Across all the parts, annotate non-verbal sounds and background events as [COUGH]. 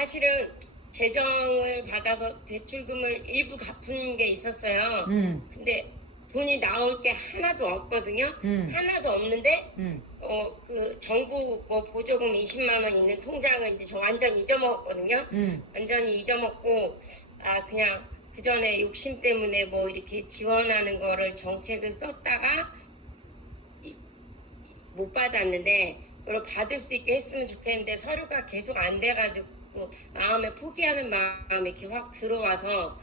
사실은 재정을 받아서 대출금을 일부 갚은 게 있었어요. 음, 근데 돈이 나올 게 하나도 없거든요. 음, 하나도 없는데 음. 어그 정부 뭐 보조금 20만 원 있는 통장은 이제 저 완전 잊어먹었거든요. 음. 완전히 잊어먹고 아 그냥 그 전에 욕심 때문에 뭐 이렇게 지원하는 거를 정책을 썼다가 이- 못 받았는데 그걸 받을 수 있게 했으면 좋겠는데 서류가 계속 안 돼가지고 마음에 포기하는 마음이 이렇게 확 들어와서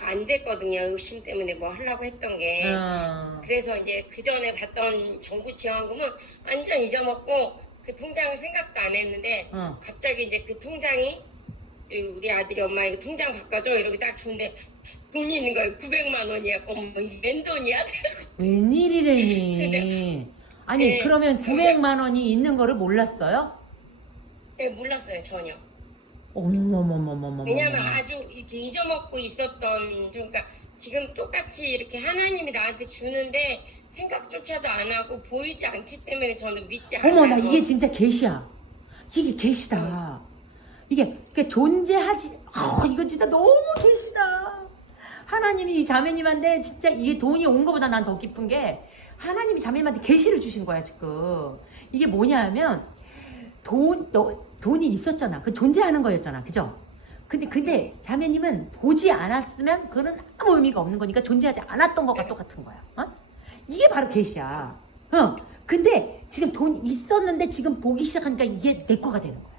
안 됐거든요. 욕심 때문에 뭐 하려고 했던 게. 어. 그래서 이제 그 전에 받던 정부 지원금은 완전 잊어먹고 그 통장을 생각도 안 했는데 어. 갑자기 이제 그 통장이 우리 아들이 엄마 이거 통장 바꿔줘 이렇게 딱 줬는데 돈이 있는 거예요 900만 원이야 어머 웬 돈이야 [LAUGHS] 웬일이래니? 아니 네. 그러면 900만 원이 있는 거를 몰랐어요? 네, 몰랐어요 전혀 어머머머머머머. 왜냐면 아주 이렇게 잊어먹고 있었던 그러니까 지금 똑같이 이렇게 하나님이 나한테 주는데 생각조차도 안 하고 보이지 않기 때문에 저는 믿지 않아요 어머 나 이게 진짜 계시야. 이게 계시다. 이게 이게 존재하지. 어, 이거 진짜 너무 계시다. 하나님이 이 자매님한테 진짜 이게 돈이 온 거보다 난 더 기쁜 게 하나님이 자매님한테 계시를 주신 거야 지금. 이게 뭐냐면 돈 너, 돈이 있었잖아. 그 존재하는 거였잖아. 그죠? 근데 근데 자매님은 보지 않았으면 그거는 아무 의미가 없는 거니까 존재하지 않았던 것과 똑같은 거야. 어? 이게 바로 계시야. 어. 근데 지금 돈 있었는데 지금 보기 시작하니까 이게 내 거가 되는 거야.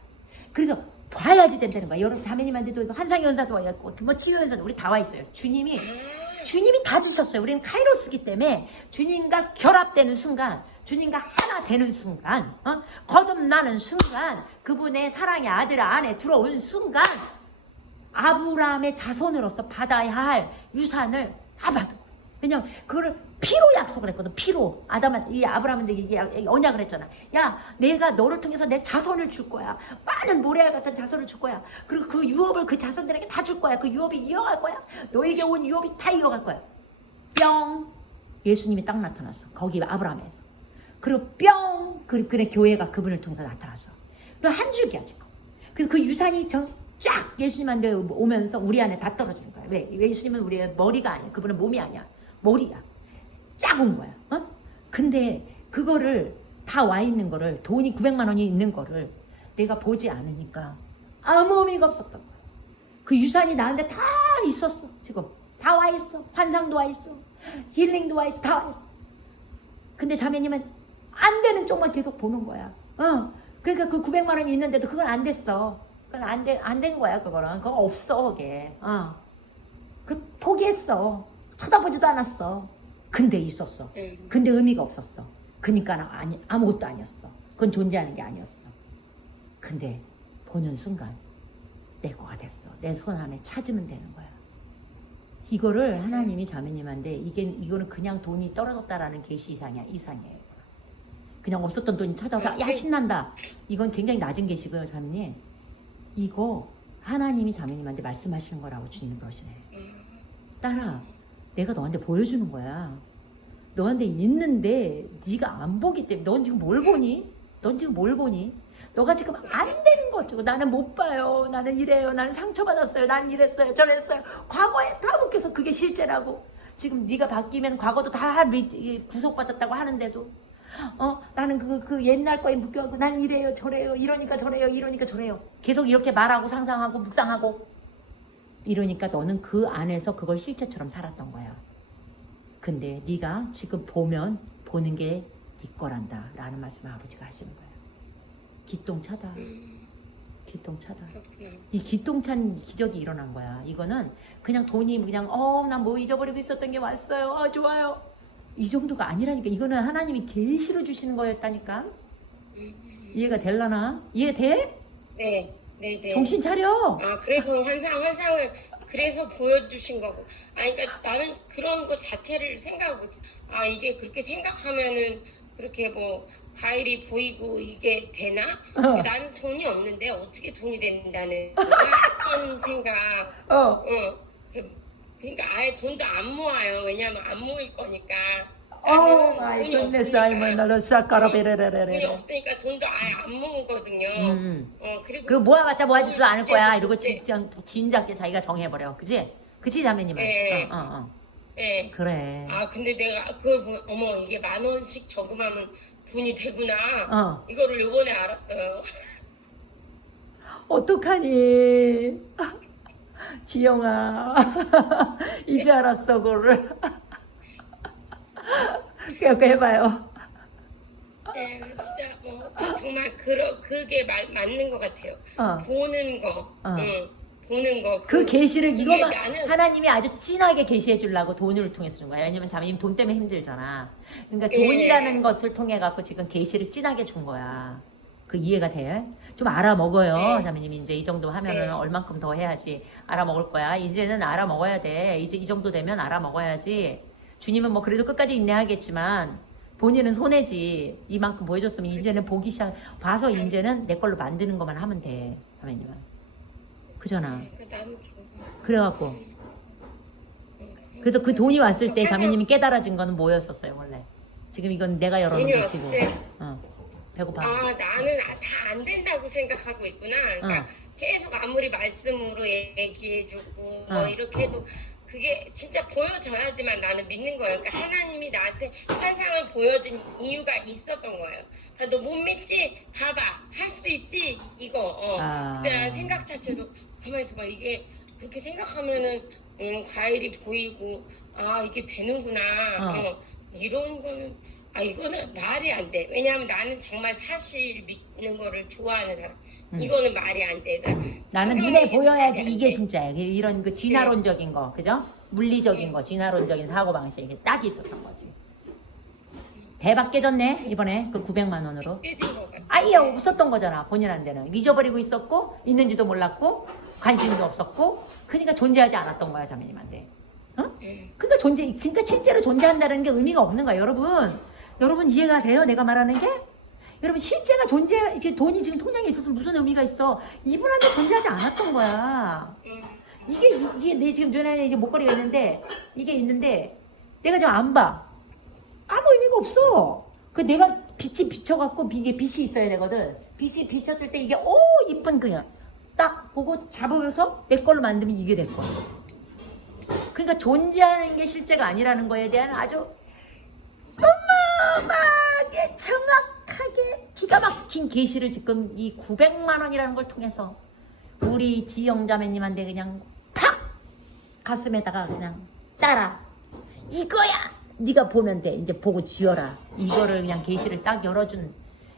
그래서 봐야지 된다는 거야. 여러분 자매님한테도 환상연사도 와 있고 뭐 치유 연사도 우리 다 와 있어요. 주님이 아, 주님이 다 주셨어요. 우리는 카이로스기 때문에 주님과 결합되는 순간, 주님과 하나 되는 순간, 어? 거듭나는 순간, 그분의 사랑의 아들 안에 들어온 순간, 아브라함의 자손으로서 받아야 할 유산을 다 받은 거예요. 왜냐면 그거를 피로 약속을 했거든. 피로. 아담한 이 아브라함한테 언약을 했잖아. 야, 내가 너를 통해서 내 자손을 줄 거야. 많은 모래알 같은 자손을 줄 거야. 그리고 그 유업을 그 자손들에게 다 줄 거야. 그 유업이 이어갈 거야. 너에게 온 유업이 다 이어갈 거야. 뿅. 예수님이 딱 나타났어. 거기 아브라함에서. 그리고 뿅. 그, 그래 교회가 그분을 통해서 나타났어. 그 한 줄기야 지금. 그래서 그 유산이 저 쫙 예수님한테 오면서 우리 안에 다 떨어지는 거야. 왜? 예수님은 우리의 머리가 아니야. 그분은 몸이 아니야. 머리야. 쫙 온 거야. 어? 근데 그거를 다 와 있는 거를 돈이 900만 원이 있는 거를 내가 보지 않으니까 아무 의미가 없었던 거야. 그 유산이 나한테 다 있었어. 지금 다 와 있어. 환상도 와 있어. 힐링도 와 있어. 다 와 있어. 근데 자매님은 안 되는 쪽만 계속 보는 거야. 어. 그러니까 그 900만 원이 있는데도 그건 안 됐어. 그건 안 된, 안된 거야, 그거는. 그거 없어, 그게. 어. 그, 포기했어. 쳐다보지도 않았어. 근데 있었어. 음. 근데 의미가 없었어. 그니까 나 아니, 아무것도 아니었어. 그건 존재하는 게 아니었어. 근데 보는 순간 내 거가 됐어. 내 손 안에 찾으면 되는 거야. 이거를 하나님이 자매님한테 이게 이거는 그냥 돈이 떨어졌다라는 계시 이상이야 이상이에요. 그냥 없었던 돈이 찾아서 야 신난다. 이건 굉장히 낮은 계시고요, 자매님. 이거 하나님이 자매님한테 말씀하시는 거라고 주님이 그러시네. 음. 딸아, 내가 너한테 보여주는 거야. 너한테 있는데 네가 안 보기 때문에 넌 지금 뭘 보니? 넌 지금 뭘 보니? 너가 지금 안 되는 거죠. 나는 못 봐요. 나는 이래요. 나는 상처받았어요. 나는 이랬어요. 저랬어요. 과거에 다 묶여서 그게 실제라고. 지금 네가 바뀌면 과거도 다 리- 구속받았다고 하는데도 어 나는 그, 그 옛날 거에 묶여갖고 난 이래요 저래요 이러니까 저래요 이러니까 저래요 계속 이렇게 말하고 상상하고 묵상하고 이러니까 너는 그 안에서 그걸 실체처럼 살았던 거야. 근데 네가 지금 보면 보는 게 네 거란다 라는 말씀을 아버지가 하시는 거야. 기똥차다. 음, 기똥차다. 이 기똥찬 기적이 일어난 거야. 이거는 그냥 돈이 그냥 어난뭐 잊어버리고 있었던 게 왔어요. 아 좋아요. 이 정도가 아니라니까. 이거는 하나님이 계시로 주시는 거였다니까. 음. 이해가 될라나? 이해 돼? 네, 네, 네. 정신 차려. 아, 그래서 환상, 환상을 그래서 보여주신 거고. 아, 그러니까 나는 그런 거 자체를 생각하고. 아, 이게 그렇게 생각하면은 그렇게 뭐, 과일이 보이고 이게 되나? 어. 나는 돈이 없는데 어떻게 돈이 된다는 [LAUGHS] 그런 생각. 어. 어. 그- 그러니까 아예 돈도 안 모아요. 왜냐면 안 모일 거니까. 마이 돈이 굿네스 없으니까. 아이만 나를 돈이 싹가라베레레레레 없으니까 돈도 아예 안 모으거든요. 음. 어 그리고 그 모아봤자 모아지도 않을 거야 이러고 네. 진짜 진작에 자기가 정해버려 그지? 그치 자매님은 네. 어, 어, 어. 예. 그래 아 근데 내가 그걸 보면 어머 이게 만 원씩 저금하면 돈이 되구나. 어 이거를 요번에 알았어요. [LAUGHS] 어떡하니 지영아 [LAUGHS] 이제 알았어 그거를 [LAUGHS] 그렇게 해봐요 네, 진짜 어, 정말 그러, 그게 마, 맞는 것 같아요. 어. 보는 거, 어. 응, 보는 거. 그 계시를 이거만 나는- 하나님이 아주 진하게 계시해 주려고 돈을 통해서 준 거야. 왜냐면 자매님 돈 때문에 힘들잖아. 그러니까 예. 돈이라는 것을 통해 갖고 지금 계시를 진하게 준 거야. 그 이해가 돼? 좀 알아 먹어요. 네. 자매님 이제 이 정도 하면은 네. 얼만큼 더 해야지 알아 먹을 거야. 이제는 알아 먹어야 돼. 이제 이 정도 되면 알아 먹어야지. 주님은 뭐 그래도 끝까지 인내하겠지만 본인은 손해지. 이만큼 보여줬으면 이제는 보기 시작 봐서 이제는 내 걸로 만드는 것만 하면 돼. 자매님은. 그잖아. 네, 그 그래갖고 응. 그래서 그 돈이 왔을 때 자매님이 깨달아진 거는 뭐였었어요 원래 지금 이건 내가 열어놓은 것이고? 어, 배고파 아 나는 다안 된다고 생각하고 있구나. 그러니까 어. 계속 아무리 말씀으로 얘기해주고 뭐 어. 이렇게 해도 그게 진짜 보여져야지만 나는 믿는 거예요. 그러니까 하나님이 나한테 환상을 보여준 이유가 있었던 거예요. 너못 믿지? 봐봐. 할 수 있지? 이거. 어. 아. 근데 난 생각 자체도 가만히 있어봐. 이게 그렇게 생각하면은 음, 과일이 보이고 아 이게 되는구나. 어. 어. 이런 거는 아 이거는 말이 안 돼. 왜냐하면 나는 정말 사실 믿는 거를 좋아하는 사람. 음. 이거는 말이 안 돼. 그러니까 나는 눈에 보여야지 이게 돼. 진짜야 이런 그 진화론적인 거 그죠? 물리적인 거 진화론적인 사고 방식 이게 딱 있었던 거지 대박 깨졌네 이번에 그 900만 원으로 깨진 거 같아. 아예 없었던 거잖아 본인한테는 잊어버리고 있었고 있는지도 몰랐고 관심도 없었고 그러니까 존재하지 않았던 거야 자매님한테 어? 응. 그러니까 존재, 그러니까 실제로 존재한다는 게 의미가 없는 거야, 여러분. 여러분 이해가 돼요? 내가 말하는 게? 여러분 실제가 존재, 이제 돈이 지금 통장에 있어서 무슨 의미가 있어? 이분한테 존재하지 않았던 거야. 응. 이게 이- 이게 내 지금 눈에 이제 목걸이가 있는데 이게 있는데 내가 지금 안 봐. 아무 의미가 없어. 그 내가 빛이 비춰갖고 이게 빛이 있어야 되거든. 빛이 비춰줄 때 이게 오 이쁜 그냥 딱 보고 잡으면서 내 걸로 만들면 이게 될 거야. 그러니까 존재하는 게 실제가 아니라는 거에 대한 아주 어마어마하게 정확하게 기가 막힌 계시를 지금 이 900만 원이라는 걸 통해서 우리 지영 자매님한테 그냥 팍 가슴에다가 그냥 따라 이거야 네가 보면 돼 이제 보고 지어라 이거를 그냥 계시를 딱 열어준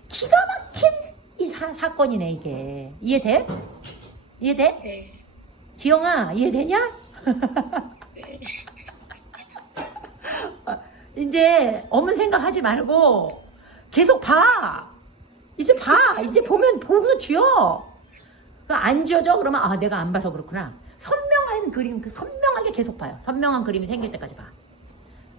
기가 막힌 이 사, 사건이네 이게 이해돼? 이해돼? 네. 지영아 이해되냐? [LAUGHS] 네. 이제 어문 생각하지 말고 계속 봐. 이제 봐. 이제 보면 보고서 쥐어. 그안 지어져? 그러면 아 내가 안 봐서 그렇구나. 선명한 그림, 그 선명하게 계속 봐요. 선명한 그림이 생길 때까지 봐.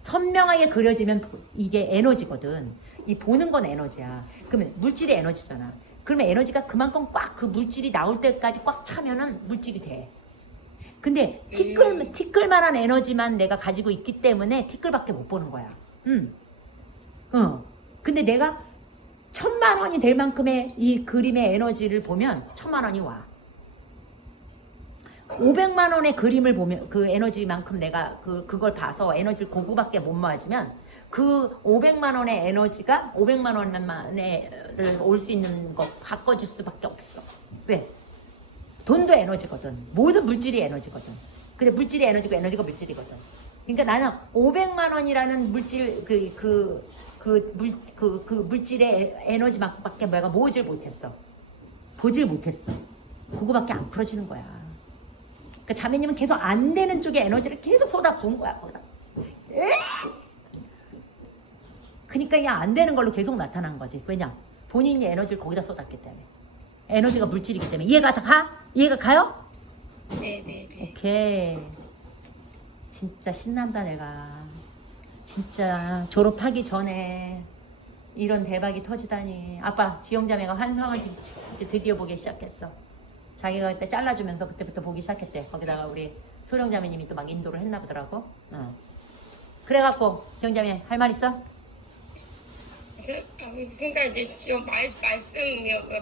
선명하게 그려지면 이게 에너지거든. 이 보는 건 에너지야. 그러면 물질이 에너지잖아. 그러면 에너지가 그만큼 꽉 그 물질이 나올 때까지 꽉 차면은 물질이 돼. 근데 티끌 음. 티끌만한 에너지만 내가 가지고 있기 때문에 티끌밖에 못 보는 거야. 음. 어. 근데 내가 천만 원이 될 만큼의 이 그림의 에너지를 보면 천만 원이 와. 500만 원의 그림을 보면 그 에너지만큼 내가 그 그걸 봐서 에너지를 그거밖에 못 모아지면 그 500만 원의 에너지가 500만 원만에를 올수 있는 거 바꿔줄 수밖에 없어. 왜? 돈도 에너지거든. 모든 물질이 에너지거든. 근데 물질이 에너지고 에너지가 물질이거든. 그러니까 나는 500만 원이라는 물질 그 그 그물그그 물질의 에너지만큼밖에 내가 모으질 못했어. 보질 못했어. 그거밖에 안 풀어지는 거야. 그러니까 자매님은 계속 안 되는 쪽에 에너지를 계속 쏟아 부은 거야 거기다. 그러니까 그냥 안 되는 걸로 계속 나타난 거지. 왜냐? 본인이 에너지를 거기다 쏟았기 때문에. 에너지가 물질이기 때문에 이해가 다 가? 이해가 가요? 네, 네, 네. 오케이. 진짜 신난다 내가. 진짜 졸업하기 전에 이런 대박이 터지다니. 아빠 지영자매가 환상을 지- 지- 이제 드디어 보기 시작했어. 자기가 그때 잘라주면서 그때부터 보기 시작했대. 거기다가 우리 소령자매님이 또 막 인도를 했나 보더라고. 어. 그래갖고 정자매 할 말 있어? 아, 그러니까 이제 좀 말, 말씀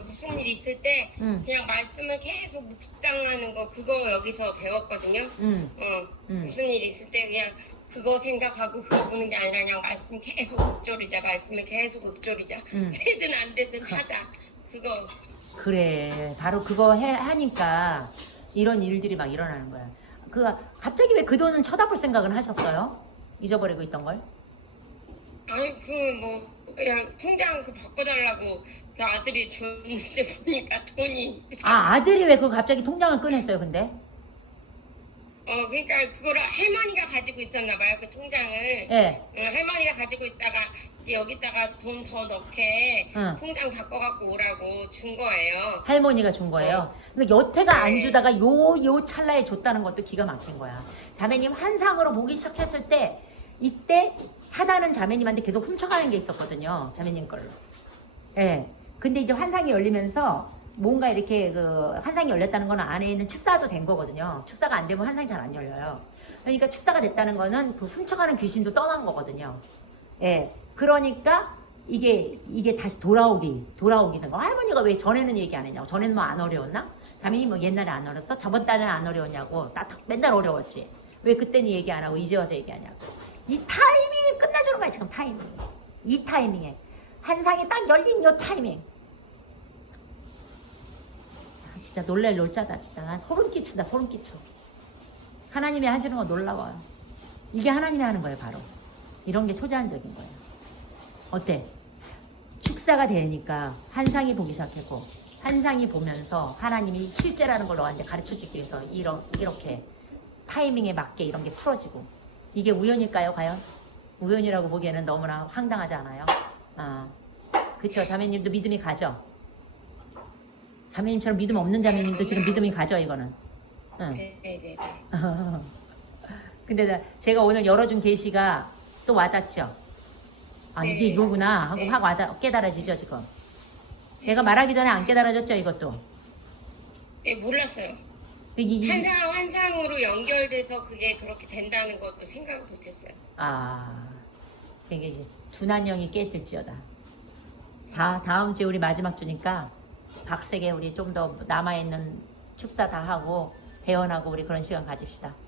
무슨 일 있을 때 응, 그냥 말씀을 계속 묵상하는 거 그거 여기서 배웠거든요. 응, 어, 응. 무슨 일 있을 때 그냥 그거 생각하고 그거 보는 게 아니라 그냥 말씀 계속 읊조리자 말씀을 계속 읊조리자 응. [LAUGHS] 되든 안 되든 하자 그거 그래 바로 그거 해, 하니까 이런 일들이 막 일어나는 거야 그 갑자기 왜 그 돈은 쳐다볼 생각은 하셨어요? 잊어버리고 있던 걸? 아니 그뭐 그냥 통장 그 바꿔달라고 그 아들이 줬는데 보니까 돈이 아 아들이 왜 그걸 갑자기 통장을 꺼냈어요 근데? 어 그러니까 그거를 할머니가 가지고 있었나 봐요 그 통장을 예 응, 할머니가 가지고 있다가 이제 여기다가 돈 더 넣게 응. 통장 바꿔갖고 오라고 준 거예요. 할머니가 준 거예요. 그러니까 여태가 안 네. 주다가 요, 요 찰나에 줬다는 것도 기가 막힌 거야. 자매님 환상으로 보기 시작했을 때, 이때 사단은 자매님한테 계속 훔쳐가는 게 있었거든요. 자매님 걸로. 예. 근데 이제 환상이 열리면서 뭔가 이렇게 그 환상이 열렸다는 거는 안에 있는 축사도 된 거거든요. 축사가 안 되면 환상이 잘 안 열려요. 그러니까 축사가 됐다는 거는 그 훔쳐가는 귀신도 떠난 거거든요. 예. 그러니까 이게 이게 다시 돌아오기 돌아오기 된 거. 할머니가 왜 전에는 얘기 안 했냐고. 전에는 뭐 안 어려웠나? 자매님 뭐 옛날에 안 어렸어? 저번 달에는 안 어려웠냐고. 나딱 맨날 어려웠지. 왜 그때는 얘기 안 하고 이제 와서 얘기하냐고. 이 타이밍이 끝나주는 거야 지금 타이밍. 이 타이밍에 한상이 딱 열린 요 타이밍. 아, 진짜 놀랄 놀자다 진짜. 난 소름 끼친다 소름 끼쳐. 하나님이 하시는 거 놀라워요. 이게 하나님이 하는 거예요 바로. 이런 게 초자연적인 거예요. 어때? 축사가 되니까 한상이 보기 시작했고 한상이 보면서 하나님이 실제라는 걸 너한테 가르쳐 주기 위해서 이러, 이렇게 타이밍에 맞게 이런 게 풀어지고 이게 우연일까요 과연? 우연이라고 보기에는 너무나 황당하지 않아요? 아, 그쵸 자매님도 믿음이 가죠? 자매님처럼 믿음 없는 자매님도 지금 믿음이 가죠 이거는 응. 네 네 네. [LAUGHS] 근데 나- 제가 오늘 열어준 계시가 또 와닿죠? 아 이게 네. 이거구나 하고 네. 확 와닿 깨달아지죠 지금 내가 말하기 전에 안 깨달아졌죠 이것도 네 몰랐어요. 이- 이- 환상 환상으로 연결돼서 그게 그렇게 된다는 것도 생각 못했어요. 아 이게 이제 둔한령이 깨질지어다. 다 다음 주에 우리 마지막 주니까 박색에 우리 좀 더 남아 있는 축사 다 하고 대언하고 우리 그런 시간 가집시다